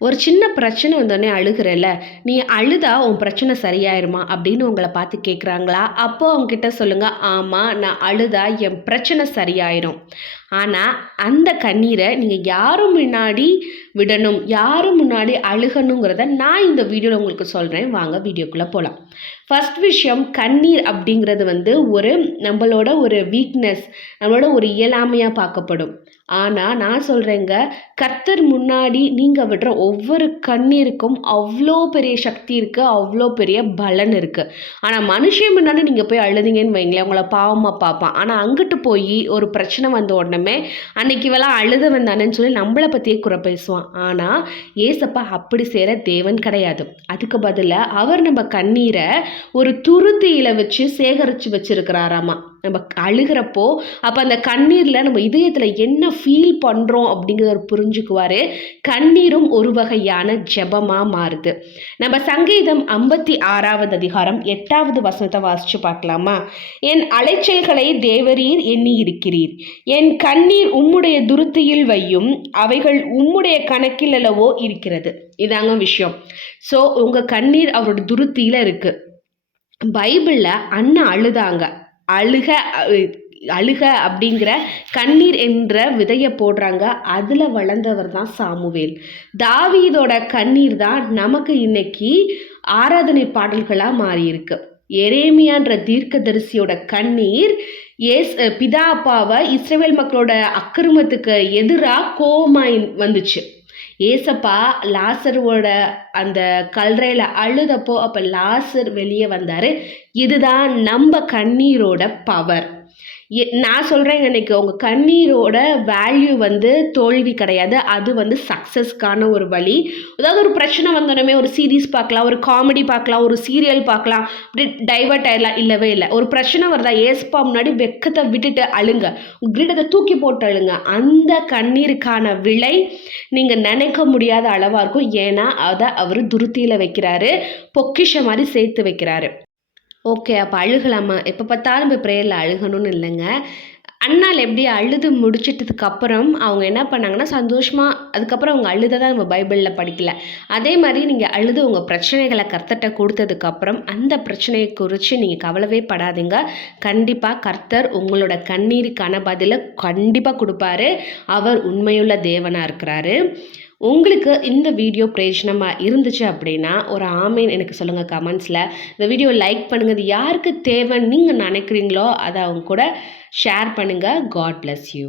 ஒரு சின்ன பிரச்சனை வந்தோடனே அழுகிறல்ல, நீ அழுதா உன் பிரச்சனை சரியாயிருமா அப்படின்னு உங்கள பார்த்து கேட்குறாங்களா? அப்போ அவங்ககிட்ட சொல்லுங்க, ஆமா நான் அழுதா என் பிரச்சனை சரியாயிரும். ஆனா, அந்த கண்ணீர நீங்க யாரு முன்னாடி விடணும், யாரு முன்னாடி அழுகணுங்கிறத நான் இந்த வீடியோல உங்களுக்கு சொல்றேன். வாங்க வீடியோக்குள்ள போலாம். ஃபர்ஸ்ட் விஷயம் கண்ணீர் அப்படிங்கிறது வந்து நம்மளோட ஒரு வீக்னஸ், நம்மளோட ஒரு இயலாமையா பார்க்கப்படும். ஆனா, நான் சொல்றேங்க, கர்த்தர் முன்னாடி நீங்க விடுற ஒவ்வொரு கண்ணீருக்கும் அவ்ளோ பெரிய சக்தி இருக்கு, அவ்ளோ பெரிய பலன் இருக்கு. ஆனா, மனுஷன் முன்னாடி நீங்க போய் அழுதீங்கன்னு வைங்களேன், உங்கள பாவமா பார்ப்பான். ஆனா, அங்கிட்டு போயி ஒரு பிரச்சனை வந்த உடனே, அன்னைக்கு இவலாம் அழுதவன் தானேன்னு சொல்லி நம்மள பத்தியே குறை பேசுவான். ஆனா, ஏசப்பா அப்படி செய்ற தேவன் கிடையாது. அதுக்கு பதிலா அவர் நம்ம கண்ணீர ஒரு துருத்தியில வச்சு சேகரிச்சு வச்சிருக்கிறாராமா. நம்ம அழுகிறப்போ அப்போ அந்த கண்ணீரில் நம்ம இதயத்தில் என்ன ஃபீல் பண்ணுறோம் அப்படிங்கிறத புரிஞ்சுக்குவார். கண்ணீரும் ஒரு வகையான ஜெபமாக மாறுது. நம்ம சங்கீதம் 56வது அதிகாரம் 8வது வசனத்தை வாசித்து பார்க்கலாமா? என் அலைச்சல்களை தேவரீர் எண்ணி இருக்கிறீர், என் கண்ணீர் உம்முடைய துருத்தியில் வையும், அவைகள் உம்முடைய கணக்கில் அல்லவோ இருக்கிறது. இதாங்க விஷயம். ஸோ உங்கள் கண்ணீர் அவரோட துருத்தியில் இருக்குது. பைபிளில் அண்ணா அழுதாங்க. அழுக அழுக அப்படிங்கிற கண்ணீர் என்ற விதையை போடுறாங்க. அதில் வளர்ந்தவர் தான் சாமுவேல். தாவீதோட கண்ணீர் தான் நமக்கு இன்னைக்கு ஆராதனை பாடல்களாக மாறியிருக்கு. எரேமியான்ற தீர்க்கதரிசியோட கண்ணீர் பிதா அப்பாவை இஸ்ரவேல் மக்களோட அக்கிரமத்துக்கு எதிராக கோபமாய் வந்துச்சு. ஏசப்பா லாசரோட அந்த கல்றையில் அழுதப்போ அப்போ லாசர் வெளியே வந்தார். இதுதான் நம்ம கண்ணீரோட பவர். நான் சொல்கிறேங்க, இன்னைக்கு உங்கள் கண்ணீரோட வேல்யூ வந்து தோல்வி கிடையாது, அது வந்து சக்ஸஸ்க்கான ஒரு வழி. ஏதாவது ஒரு பிரச்சனை வந்தோடனே ஒரு சீரீஸ் பார்க்கலாம், ஒரு காமெடி பார்க்கலாம், ஒரு சீரியல் பார்க்கலாம், அப்படி டைவர்ட் ஆகிடலாம். இல்லவே இல்லை. ஒரு பிரச்சனை வருதா, ஏசப்பா முன்னாடி வெக்கத்தை விட்டுட்டு அழுங்க, கிரீடத்தை தூக்கி போட்டு அழுங்க. அந்த கண்ணீருக்கான விலை நீங்கள் நினைக்க முடியாத அளவாக இருக்கும். ஏன்னா அதை அவர் துருத்தியில் வைக்கிறாரு, பொக்கிஷம் மாதிரி சேர்த்து வைக்கிறாரு. ஓகே, அப்போ அழுகலாமா? எப்போ பார்த்தாலும் இப்போ ப்ரேயரில் அழுகணும்னு இல்லைங்க. அண்ணாள் எப்படி அழுது முடிச்சிட்டதுக்கப்புறம் அவங்க என்ன பண்ணாங்கன்னா சந்தோஷமாக, அதுக்கப்புறம் அவங்க அழுததான் நம்ம பைபிளில் படிக்கல. அதே மாதிரி நீங்கள் அழுது உங்கள் பிரச்சனைகளை கர்த்தர்கிட்ட கொடுத்ததுக்கப்புறம் அந்த பிரச்சனையை குறித்து நீங்கள் கவலைவே படாதீங்க. கண்டிப்பாக கர்த்தர் உங்களோட கண்ணீருக்கான பதிலை கண்டிப்பாக கொடுப்பாரு. அவர் உண்மையுள்ள தேவனாக இருக்கிறாரு. உங்களுக்கு இந்த வீடியோ பிரயோஜனமாக இருந்துச்சு அப்படின்னா ஒரு ஆமேன் எனக்கு சொல்லுங்கள் கமெண்ட்ஸில். இந்த வீடியோ லைக் பண்ணுங்கள். இது யாருக்கு தேவைன்னு நீங்கள் நினைக்கிறீங்களோ அதை அவங்க கூட ஷேர் பண்ணுங்கள். God bless you.